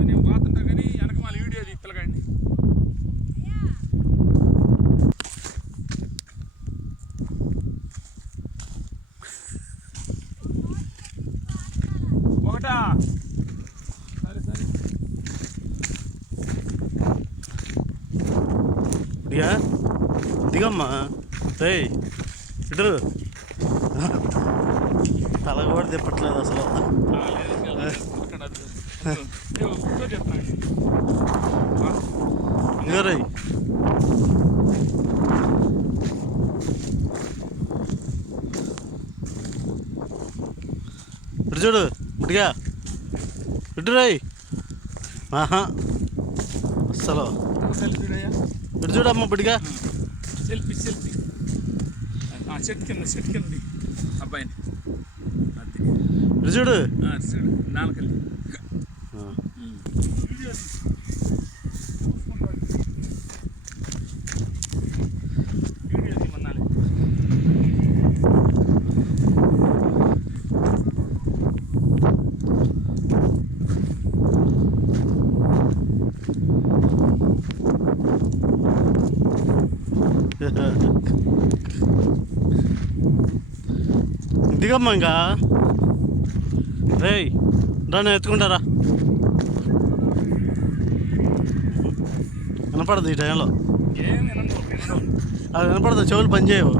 నేను పోతుంటా కానీ వెనక మళ్ళీ వీడియో పిల్లగాడిని ఒకటా సరే సరే దిగమ్మా రే ఇటు తల కూడా తిప్పట్లేదు అసలు ఇగో రై ఇటు చూడు ఇటుగా ఇటు రై ఆహా అసలు ఇటు చూడమ్మా బిడ్డగా సెల్ఫీ సెల్ఫీ చెట్టు కింద అబ్బాయిని ఇటు చూడు చూడు నాన్నకెళ్ళి దిగమ్మా ఇంకా రే దాన్ని ఎత్తుకుంటారా వినపడదు ఈ టైంలో ఏం అది వినపడదు చెవులు పనిచేయవు